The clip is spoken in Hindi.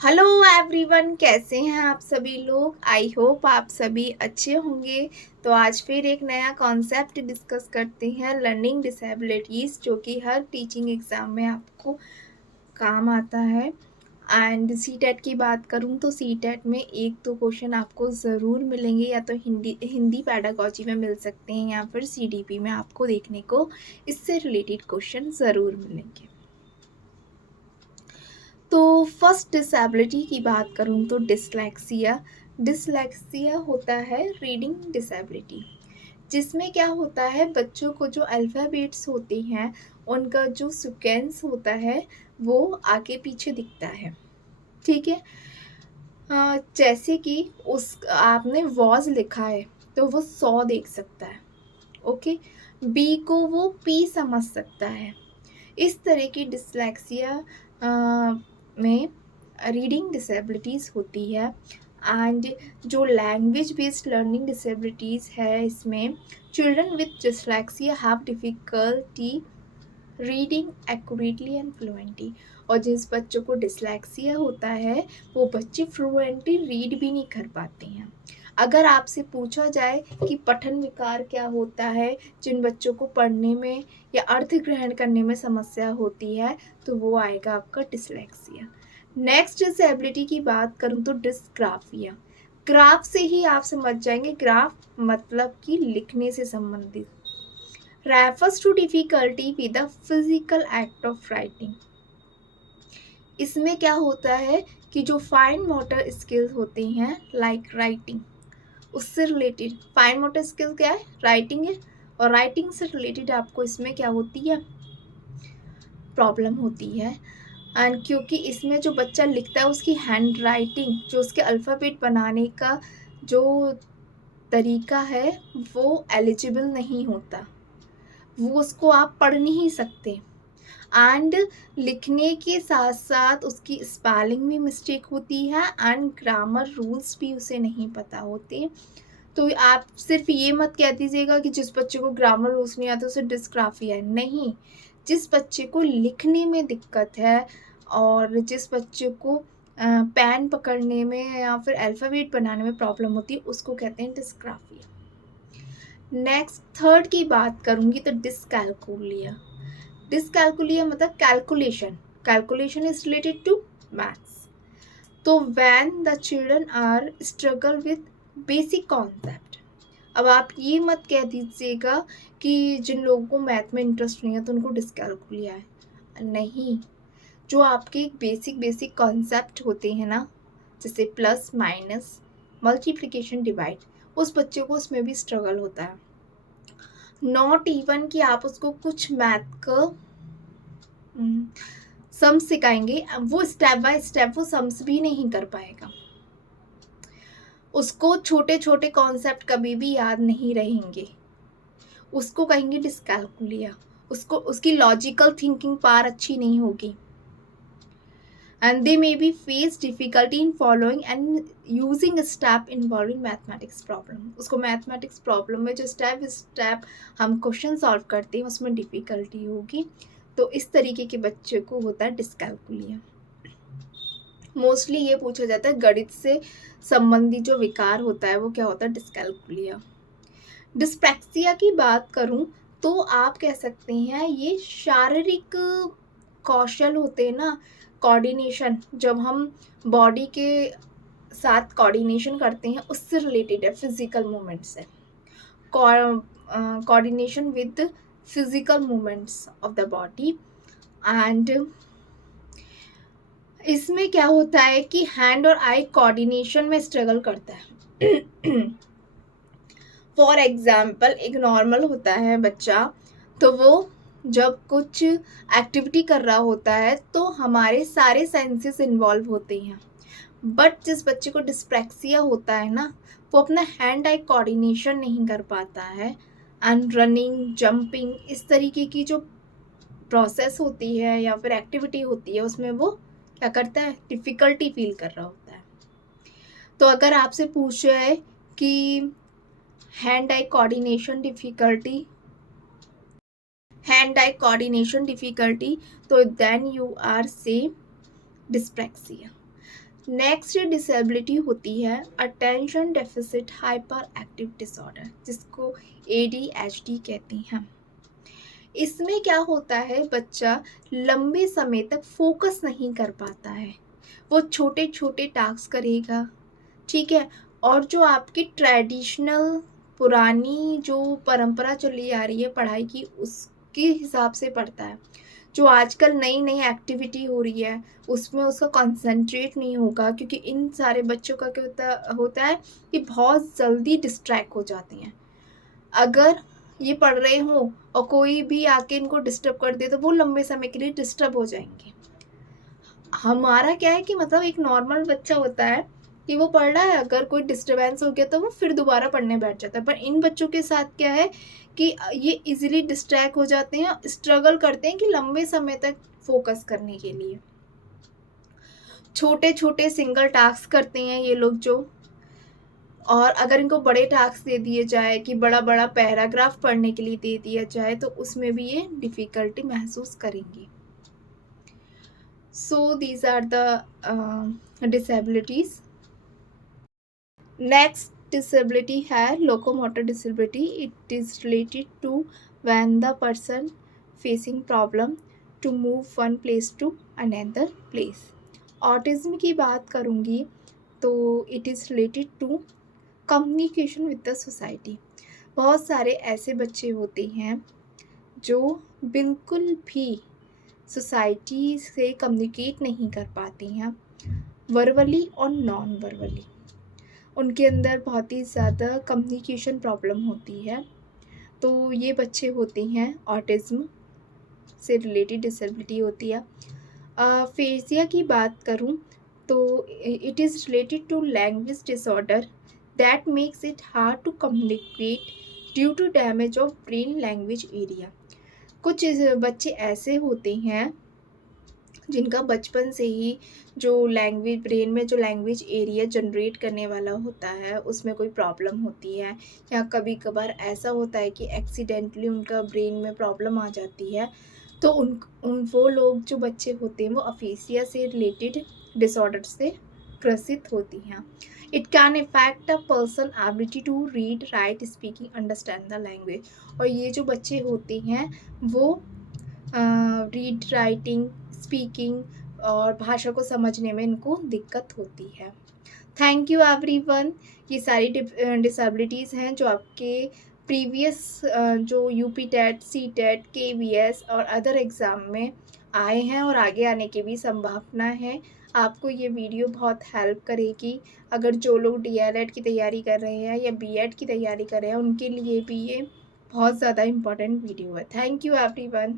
हेलो एवरीवन, कैसे हैं आप सभी लोग। आई होप आप सभी अच्छे होंगे। तो आज फिर एक नया कॉन्सेप्ट डिस्कस करते हैं, लर्निंग डिसेबिलिटीज़, जो कि हर टीचिंग एग्ज़ाम में आपको काम आता है। एंड सी टेट की बात करूं तो सी टेट में एक तो क्वेश्चन आपको ज़रूर मिलेंगे, या तो हिंदी पैडागॉजी में मिल सकते हैं, या फिर सीडीपी में आपको देखने को इससे रिलेटेड क्वेश्चन ज़रूर मिलेंगे। तो फर्स्ट डिसेबिलिटी की बात करूँ तो डिसलेक्सिया होता है रीडिंग डिसेबिलिटी, जिसमें क्या होता है, बच्चों को जो अल्फ़ाबेट्स होते हैं उनका जो सीक्वेंस होता है वो आगे पीछे दिखता है। ठीक है। जैसे कि उस आपने वॉज लिखा है तो वो 100 देख सकता है। ओके। बी को वो पी समझ सकता है। इस तरह की डिसलेक्सिया में रीडिंग डिसेबिलिटीज़ होती है। एंड जो लैंग्वेज बेस्ड लर्निंग डिसेबिलिटीज़ है, इसमें children with dyslexia have difficulty reading accurately and fluently. और जिस बच्चों को डिसलेक्सिया होता है वो बच्चे फ्लुएंटली रीड भी नहीं कर पाते हैं। अगर आपसे पूछा जाए कि पठन विकार क्या होता है, जिन बच्चों को पढ़ने में या अर्थ ग्रहण करने में समस्या होती है, तो वो आएगा आपका डिसलेक्सिया। नेक्स्ट डिसेबिलिटी की बात करूँ तो डिस्ग्राफिया। ग्राफ से ही आप समझ जाएंगे, ग्राफ मतलब कि लिखने से संबंधित। Refers to difficulty with the physical act of writing. इसमें क्या होता है कि जो फाइन मोटर स्किल्स होते हैं लाइक राइटिंग, उससे रिलेटेड फाइन मोटर स्किल क्या है, राइटिंग है। और राइटिंग से रिलेटेड आपको इसमें क्या होती है, प्रॉब्लम होती है। एंड क्योंकि इसमें जो बच्चा लिखता है उसकी हैंड राइटिंग, जो उसके अल्फ़ाबेट बनाने का जो तरीका है वो एलिजिबल नहीं होता, वो उसको आप पढ़ नहीं सकते। एंड लिखने के साथ साथ उसकी स्पेलिंग में मिस्टेक होती है एंड ग्रामर रूल्स भी उसे नहीं पता होते। तो आप सिर्फ ये मत कह दीजिएगा कि जिस बच्चे को ग्रामर रूल्स नहीं आते उसे डिस्ग्राफिया है। नहीं, जिस बच्चे को लिखने में दिक्कत है और जिस बच्चे को पेन पकड़ने में या फिर अल्फ़ाबेट बनाने में प्रॉब्लम होती है, उसको कहते हैं डिस्ग्राफिया। नेक्स्ट थर्ड की बात करूँगी तो डिसकैलकुलिया। डिसकैलकुलिया मतलब calculation. Calculation is related to maths. तो when the children are struggle with basic concept. अब आप ये मत कह दीजिएगा कि जिन लोगों को मैथ में इंटरेस्ट नहीं है तो उनको डिसकैलकुलिया है। नहीं, जो आपके बेसिक कॉन्सेप्ट होते हैं ना, जैसे प्लस माइनस मल्टीप्लिकेशन डिवाइड, उस बच्चे को उसमें भी स्ट्रगल होता है। नॉट इवन कि आप उसको कुछ मैथ का सम्स सिखाएंगे, वो स्टेप बाय स्टेप वो सम्स भी नहीं कर पाएगा। उसको छोटे छोटे कॉन्सेप्ट कभी भी याद नहीं रहेंगे, उसको कहेंगे डिस्कैलकुलिया। उसको उसकी लॉजिकल थिंकिंग पार अच्छी नहीं होगी। And they may be face difficulty in following and using step involving mathematics problem. उसको मैथमेटिक्स प्रॉब्लम में जो स्टेप हम क्वेश्चन सॉल्व करते हैं उसमें डिफिकल्टी होगी। तो इस तरीके के बच्चे को होता है डिस्कैलकुलिया। मोस्टली ये पूछा जाता है गणित से संबंधित जो विकार होता है वो क्या होता है, डिस्कैलकुलिया। डिस्प्रैक्सिया की बात करूं तो आप कह सकते हैं ये शारीरिक कौशल होते हैं ना, कोऑर्डिनेशन, जब हम बॉडी के साथ कोऑर्डिनेशन करते हैं उससे रिलेटेड है, फिजिकल मूवमेंट से। Coordination with physical movements of the body. And इसमें क्या होता है कि हैंड और आई कोऑर्डिनेशन में स्ट्रगल करता है। फॉर एग्जाम्पल, एक नॉर्मल होता है बच्चा, तो वो जब कुछ एक्टिविटी कर रहा होता है तो हमारे सारे सेंसेस इन्वॉल्व होते हैं। बट जिस बच्चे को डिस्प्रैक्सिया होता है ना, वो अपना हैंड आई कोऑर्डिनेशन नहीं कर पाता है। एंड रनिंग, जंपिंग, इस तरीके की जो प्रोसेस होती है या फिर एक्टिविटी होती है उसमें वो क्या करता है, डिफ़िकल्टी फील कर रहा होता है। तो अगर आपसे पूछ रहा है कि हैंड आई कोऑर्डिनेशन डिफ़िकल्टी, तो देन यू आर से डिस्प्रैक्सिया। नेक्स्ट डिसेबिलिटी होती है attention deficit hyper active disorder, जिसको ADHD कहते हैं। इसमें क्या होता है, बच्चा लंबे समय तक फोकस नहीं कर पाता है, वो छोटे छोटे टास्क करेगा, ठीक है। और जो आपकी ट्रेडिशनल पुरानी जो परंपरा चली आ रही है पढ़ाई की, उसके हिसाब से पढ़ता है। जो आजकल नई नई एक्टिविटी हो रही है उसमें उसका कंसंट्रेट नहीं होगा, क्योंकि इन सारे बच्चों का क्या होता है कि बहुत जल्दी डिस्ट्रैक्ट हो जाते हैं। अगर ये पढ़ रहे हो और कोई भी आके इनको डिस्टर्ब कर दे तो वो लंबे समय के लिए डिस्टर्ब हो जाएंगे। हमारा क्या है कि मतलब एक नॉर्मल बच्चा होता है कि वो पढ़ रहा है, अगर कोई डिस्टर्बेंस हो गया तो वो फिर दोबारा पढ़ने बैठ जाता है। पर इन बच्चों के साथ क्या है कि ये इजीली डिस्ट्रैक्ट हो जाते हैं, स्ट्रगल करते हैं कि लंबे समय तक फोकस करने के लिए। छोटे छोटे सिंगल टास्क करते हैं ये लोग जो, और अगर इनको बड़े टास्क दे दिए जाए कि बड़ा बड़ा पैराग्राफ पढ़ने के लिए दे दिया जाए तो उसमें भी ये डिफ़िकल्टी महसूस करेंगे। So these are the disabilities. Next disability है locomotor disability. It is related to when the person facing problem to move one place to another place. Autism की बात करूँगी तो it is related to communication with the society. बहुत सारे ऐसे बच्चे होते हैं जो बिल्कुल भी सोसाइटी से कम्युनिकेट नहीं कर पाते हैं, वर्बली और नॉन वर्बली। उनके अंदर बहुत ही ज़्यादा कम्युनिकेशन प्रॉब्लम होती है, तो ये बच्चे होते हैं ऑटिज़्म से रिलेटेड डिसेबिलिटी होती है। फेसिया की बात करूँ तो it is related to language disorder that makes it hard to communicate due to damage of brain language area. कुछ बच्चे ऐसे होते हैं जिनका बचपन से ही जो लैंग्वेज ब्रेन में जो लैंग्वेज एरिया जनरेट करने वाला होता है उसमें कोई प्रॉब्लम होती है, या कभी कभार ऐसा होता है कि एक्सीडेंटली उनका ब्रेन में प्रॉब्लम आ जाती है, तो उन वो लोग जो बच्चे होते हैं वो अफेसिया से रिलेटेड डिसऑर्डर से ग्रसित होती हैं। It can effect a person ability to read write speaking understand the language. और ये जो बच्चे होते हैं वो रीड राइटिंग स्पीकिंग और भाषा को समझने में इनको दिक्कत होती है। Thank you everyone. ये सारी डिसेबिलिटीज़ हैं जो आपके प्रीवियस जो UP TET, C TET, KVS और अदर एग्ज़ाम में आए हैं और आगे आने की भी संभावना है। आपको ये वीडियो बहुत हेल्प करेगी। अगर जो लोग DLED की तैयारी कर रहे हैं या BEd की तैयारी कर रहे हैं उनके लिए भी ये बहुत ज़्यादा इम्पोर्टेंट वीडियो है। Thank you everyone.